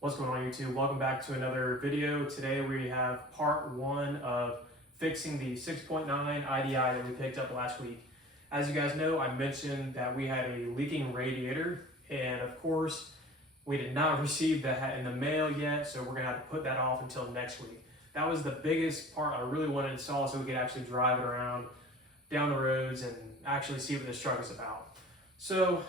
What's going on, YouTube? Welcome back to another video. Today we have part one of fixing the 6.9 IDI that we picked up last week. As you guys know, I mentioned that we had a leaking radiator, and of course we did not receive that in the mail yet, so we're gonna have to put that off until next week. That was the biggest part I really wanted to install so we could actually drive it around down the roads and actually see what this truck is about. So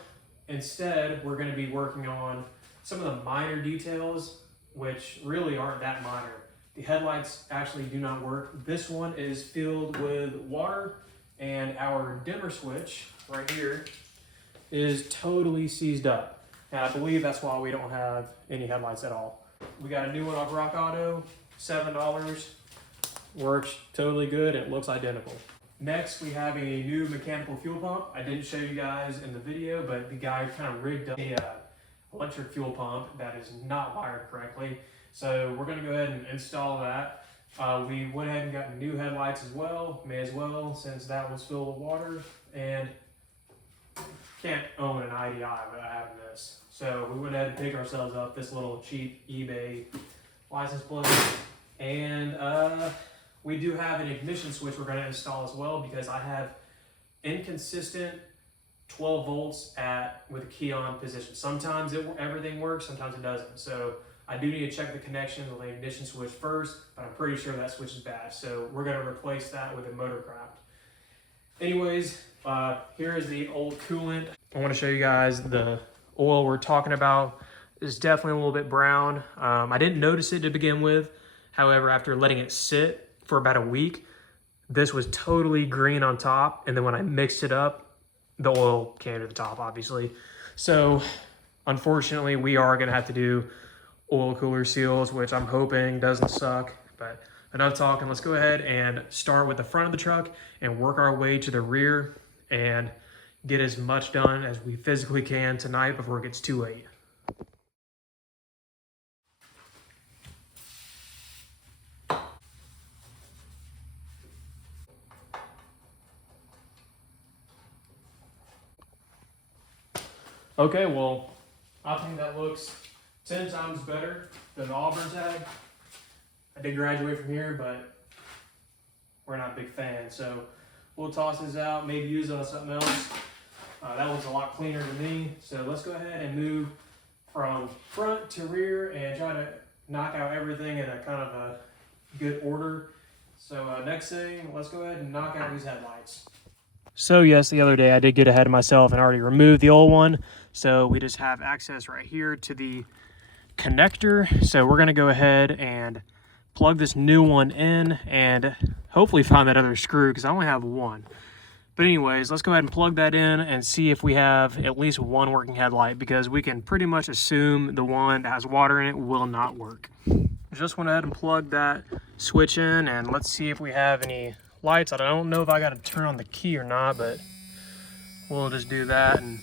instead, we're gonna be working on some of the minor details, which really aren't that minor. The headlights actually do not work. This one is filled with water, and our dimmer switch right here is totally seized up. And I believe that's why we don't have any headlights at all. We got a new one off Rock Auto, $7. Works totally good, and it looks identical. Next, we have a new mechanical fuel pump. I didn't show you guys in the video, but the guy kind of rigged up a electric fuel pump that is not wired correctly. So we're gonna go ahead and install that. We went ahead and got new headlights as well, may as well, since that was filled with water, and can't own an IDI without having this. So we went ahead and picked ourselves up this little cheap eBay license plate. And we do have an ignition switch we're gonna install as well, because I have inconsistent 12 volts with a key on position. Sometimes everything works, sometimes it doesn't. So I do need to check the connection of the ignition switch first, but I'm pretty sure that switch is bad. So we're gonna replace that with a Motorcraft. Anyways, here is the old coolant. I wanna show you guys the oil we're talking about. It's definitely a little bit brown. I didn't notice it to begin with. However, after letting it sit for about a week, this was totally green on top. And then when I mixed it up, the oil came to the top, obviously. So unfortunately, we are gonna have to do oil cooler seals, which I'm hoping doesn't suck. But enough talking, let's go ahead and start with the front of the truck and work our way to the rear and get as much done as we physically can tonight before it gets too late. Okay, well, I think that looks 10 times better than the Auburn tag. I did graduate from here, but we're not big fans. So we'll toss this out, maybe use it on something else. That looks a lot cleaner to me. So let's go ahead and move from front to rear and try to knock out everything in a kind of a good order. So next thing, let's go ahead and knock out these headlights. So yes, the other day I did get ahead of myself and already removed the old one. So we just have access right here to the connector. So we're gonna go ahead and plug this new one in and hopefully find that other screw, because I only have one. But anyways, let's go ahead and plug that in and see if we have at least one working headlight, because we can pretty much assume the one that has water in it will not work. Just went ahead and plugged that switch in, and let's see if we have any lights. I don't know if I got to turn on the key or not, but we'll just do that. And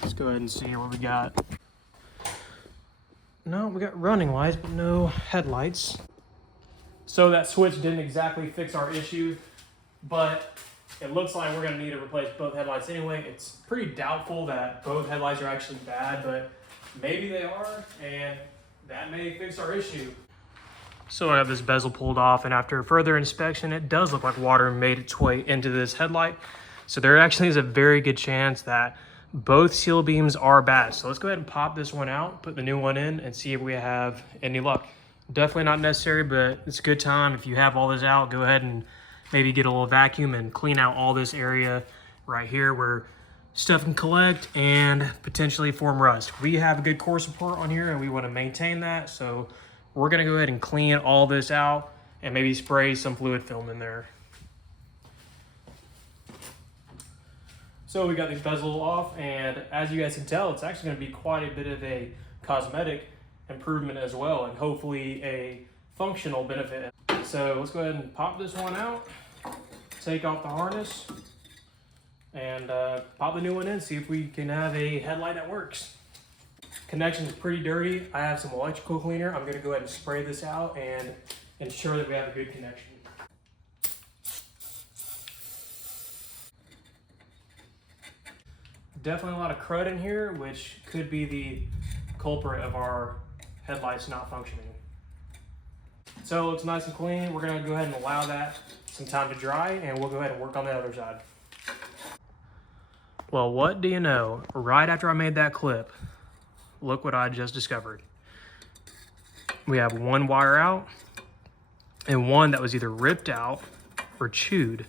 let's go ahead and see what we got. No, we got running lights, but no headlights. So that switch didn't exactly fix our issue, but it looks like we're gonna need to replace both headlights anyway. It's pretty doubtful that both headlights are actually bad, but maybe they are, and that may fix our issue. So I have this bezel pulled off, and after further inspection, it does look like water made its way into this headlight. So there actually is a very good chance that both seal beams are bad. So let's go ahead and pop this one out, put the new one in, and see if we have any luck. Definitely not necessary, but it's a good time. If you have all this out, go ahead and maybe get a little vacuum and clean out all this area right here where stuff can collect and potentially form rust. We have a good core support on here and we want to maintain that. So we're going to go ahead and clean all this out and maybe spray some fluid film in there. So we got the bezel off, and as you guys can tell, it's actually going to be quite a bit of a cosmetic improvement as well, and hopefully a functional benefit. So let's go ahead and pop this one out, take off the harness, and pop the new one in, see if we can have a headlight that works. Connection is pretty dirty. I have some electrical cleaner. I'm going to go ahead and spray this out and ensure that we have a good connection. definitely a lot of crud in here, which could be the culprit of our headlights not functioning. So it looks nice and clean. We're gonna go ahead and allow that some time to dry, and we'll go ahead and work on the other side. Well, what do you know? Right after I made that clip, look what I just discovered. We have one wire out and one that was either ripped out or chewed.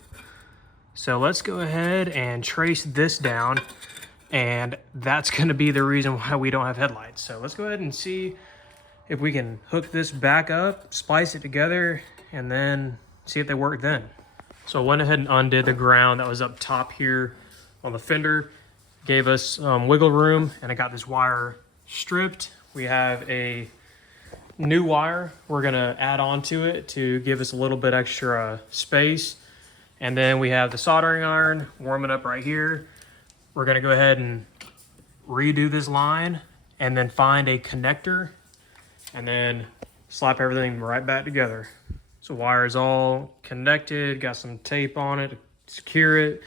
So let's go ahead and trace this down, and that's gonna be the reason why we don't have headlights. So let's go ahead and see if we can hook this back up, splice it together, and then see if they work then. So I went ahead and undid the ground that was up top here on the fender, gave us wiggle room, and I got this wire stripped. We have a new wire we're gonna add on to it to give us a little bit extra space. And then we have the soldering iron warming up right here. We're gonna go ahead and redo this line and then find a connector and then slap everything right back together. So wire is all connected, got some tape on it to secure it.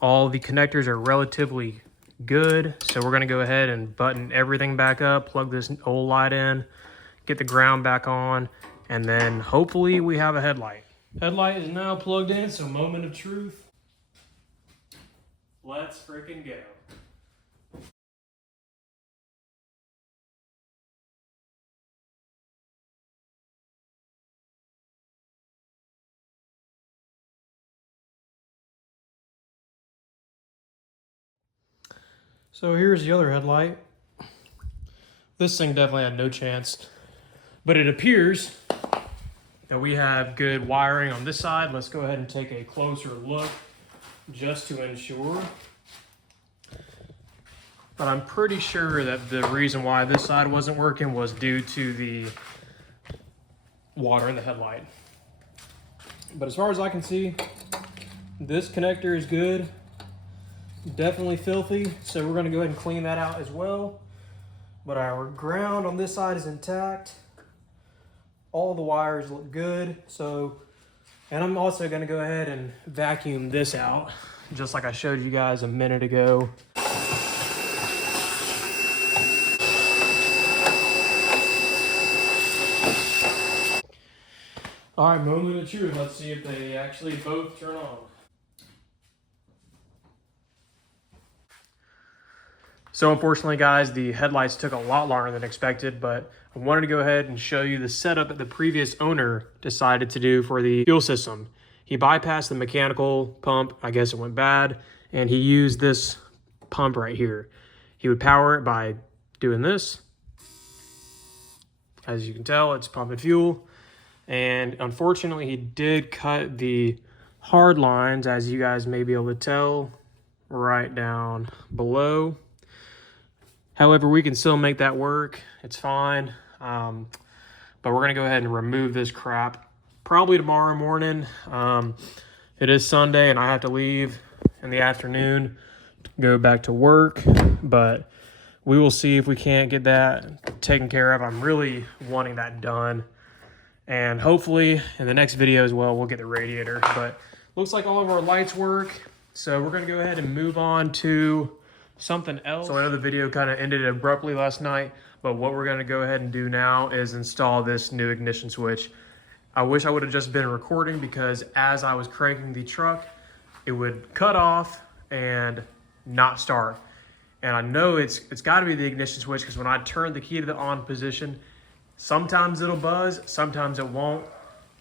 All the connectors are relatively good. So we're gonna go ahead and button everything back up, plug this old light in, get the ground back on, and then hopefully we have a headlight. Headlight is now plugged in, so moment of truth. Let's freaking go. So here's the other headlight. This thing definitely had no chance, but it appears that we have good wiring on this side. Let's go ahead and take a closer look just to ensure. But I'm pretty sure that the reason why this side wasn't working was due to the water in the headlight. But as far as I can see, this connector is good. Definitely filthy, so we're gonna go ahead and clean that out as well. But our ground on this side is intact. All the wires look good. So, and I'm also gonna go ahead and vacuum this out, just like I showed you guys a minute ago. All right, moment of truth. Let's see if they actually both turn on. So unfortunately, guys, the headlights took a lot longer than expected, but I wanted to go ahead and show you the setup that the previous owner decided to do for the fuel system. He bypassed the mechanical pump. I guess it went bad, and he used this pump right here. He would power it by doing this. As you can tell, it's pumping fuel. And unfortunately, he did cut the hard lines, as you guys may be able to tell, right down below. However, we can still make that work. It's fine. But we're gonna go ahead and remove this crap probably tomorrow morning. It is Sunday and I have to leave in the afternoon to go back to work, but we will see if we can't get that taken care of. I'm really wanting that done. And hopefully in the next video as well, we'll get the radiator, but looks like all of our lights work. So we're gonna go ahead and move on to something else. So I know the video kind of ended abruptly last night, but what we're going to go ahead and do now is install this new ignition switch. I wish I would have just been recording, because as I was cranking the truck, it would cut off and not start. And I know it's got to be the ignition switch, because when I turn the key to the on position, sometimes it'll buzz, sometimes it won't,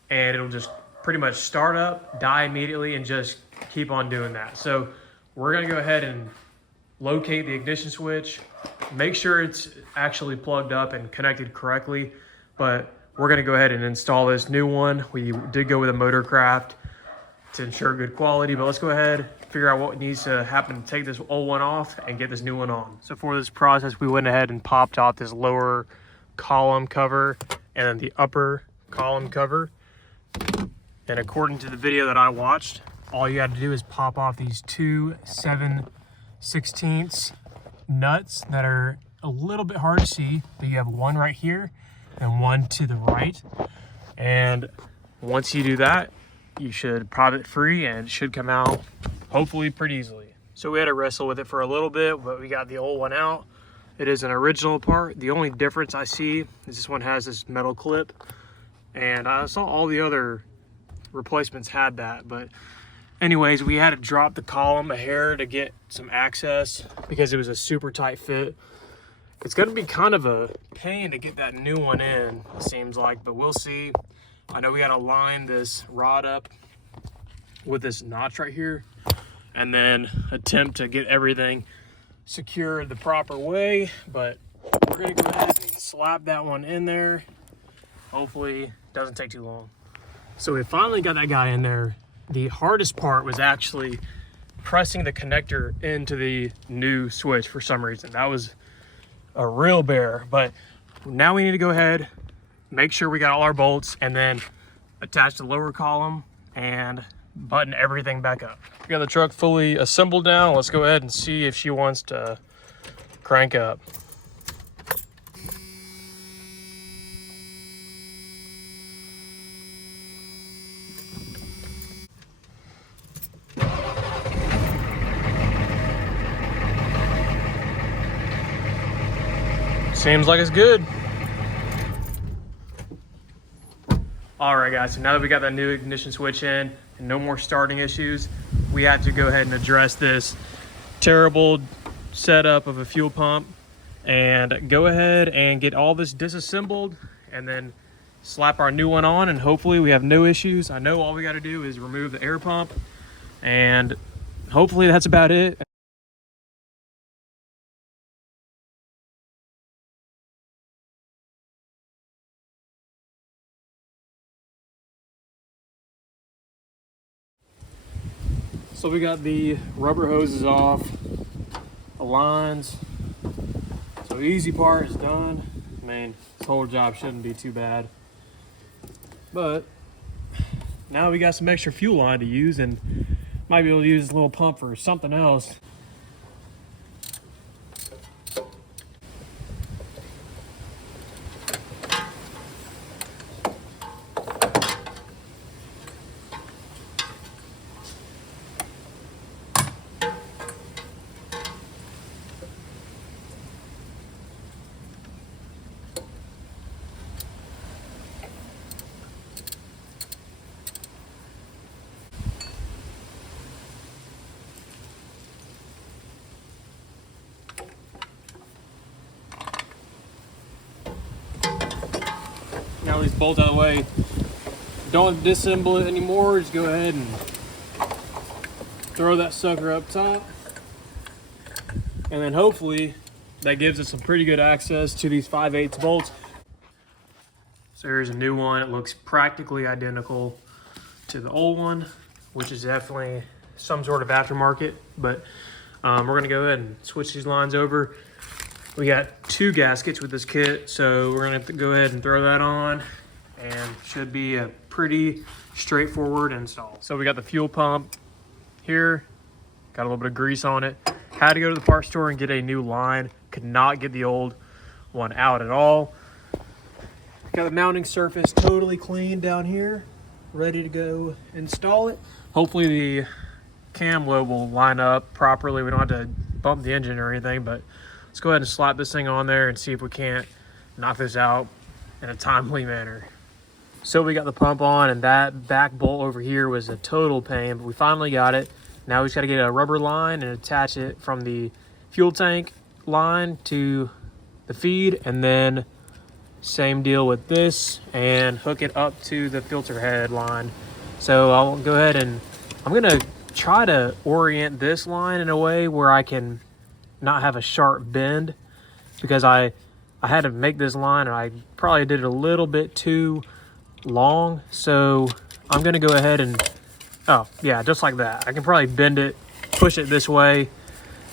and it'll just pretty much start up, die immediately, and just keep on doing that. So we're going to go ahead and locate the ignition switch, make sure it's actually plugged up and connected correctly, but we're going to go ahead and install this new one. We did go with a Motorcraft to ensure good quality, but let's go ahead, figure out what needs to happen to take this old one off and get this new one on. So for this process, we went ahead and popped off this lower column cover and then the upper column cover. And according to the video that I watched, all you had to do is pop off these two 7/16 nuts that are a little bit hard to see, but you have one right here and one to the right. And once you do that, you should pop it free and it should come out hopefully pretty easily. So we had to wrestle with it for a little bit, but we got the old one out. It is an original part. The only difference I see is this one has this metal clip, and I saw all the other replacements had that. But anyways, we had to drop the column a hair to get some access because it was a super tight fit. It's going to be kind of a pain to get that new one in, it seems like, but we'll see. I know we got to line this rod up with this notch right here and then attempt to get everything secured the proper way, but we're going to go ahead and slap that one in there. Hopefully it doesn't take too long. So we finally got that guy in there. The hardest part was actually pressing the connector into the new switch for some reason. That was a real bear, but now we need to go ahead, make sure we got all our bolts, and then attach the lower column and button everything back up. We got the truck fully assembled now. Let's go ahead and see if she wants to crank up. Seems like it's good. All right, guys, so now that we got that new ignition switch in and no more starting issues, we have to go ahead and address this terrible setup of a fuel pump and go ahead and get all this disassembled and then slap our new one on, and hopefully we have no issues. I know all we got to do is remove the air pump, and hopefully that's about it. So we got the rubber hoses off, the lines. So the easy part is done. I mean, this whole job shouldn't be too bad. But now we got some extra fuel line to use, and might be able to use this little pump for something else. Now these bolts out of the way. Don't disassemble it anymore. Just go ahead and throw that sucker up top. And then hopefully that gives us some pretty good access to these 5/8 bolts. So here's a new one. It looks practically identical to the old one, which is definitely some sort of aftermarket, but we're gonna go ahead and switch these lines over. We got 2 gaskets with this kit, so we're gonna have to go ahead and throw that on, and should be a pretty straightforward install. So we got the fuel pump here, got a little bit of grease on it. Had to go to the parts store and get a new line. Could not get the old one out at all. Got the mounting surface totally clean down here, ready to go install it. Hopefully the cam lobe will line up properly. We don't have to bump the engine or anything, but let's go ahead and slap this thing on there and see if we can't knock this out in a timely manner. So we got the pump on, and that back bolt over here was a total pain, but we finally got it. Now we just gotta get a rubber line and attach it from the fuel tank line to the feed, and then same deal with this, and hook it up to the filter head line. So I'll go ahead and I'm gonna try to orient this line in a way where I can not have a sharp bend, because I had to make this line and I probably did it a little bit too long. So I'm gonna go ahead and, oh yeah, just like that. I can probably bend it, push it this way,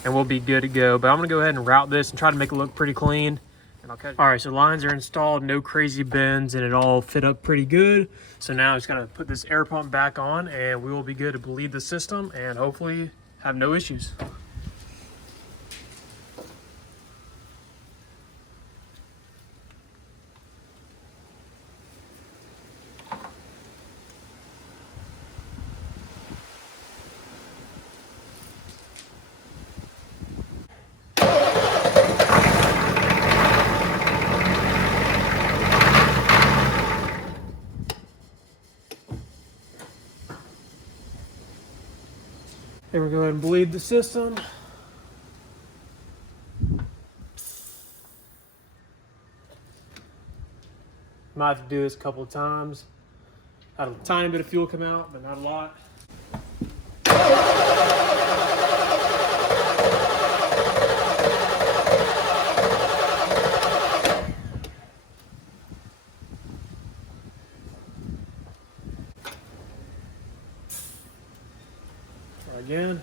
and we'll be good to go. But I'm gonna go ahead and route this and try to make it look pretty clean. And I'll catch. All right, so lines are installed, no crazy bends, and it all fit up pretty good. So now I'm just gonna put this air pump back on, and we will be good to bleed the system and hopefully have no issues. we'll go ahead and bleed the system. Might have to do this a couple of times. Had a tiny bit of fuel come out, but not a lot. Try again.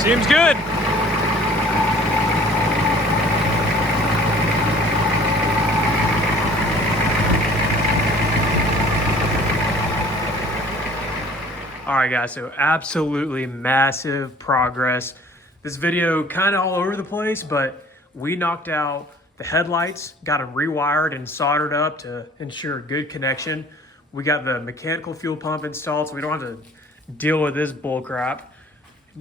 Seems good. All right, guys, so absolutely massive progress. This video kind of all over the place, but we knocked out the headlights, got them rewired and soldered up to ensure good connection. We got the mechanical fuel pump installed, so we don't have to deal with this bull crap.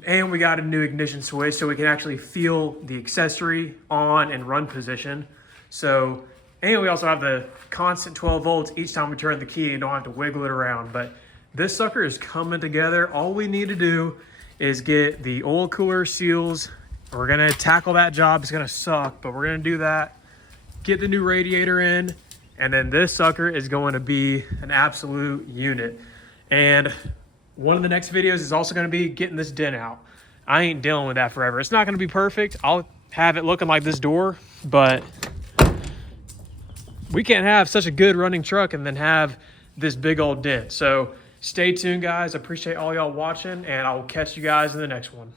And we got a new ignition switch so we can actually feel the accessory on and run position. So, and we also have the constant 12 volts each time we turn the key and don't have to wiggle it around. But this sucker is coming together. All we need to do is get the oil cooler seals. We're gonna tackle that job. It's gonna suck, but we're gonna do that. Get the new radiator in, and then this sucker is going to be an absolute unit. And one of the next videos is also going to be getting this dent out. I ain't dealing with that forever. It's not going to be perfect. I'll have it looking like this door, but we can't have such a good running truck and then have this big old dent. So stay tuned, guys. I appreciate all y'all watching, and I will catch you guys in the next one.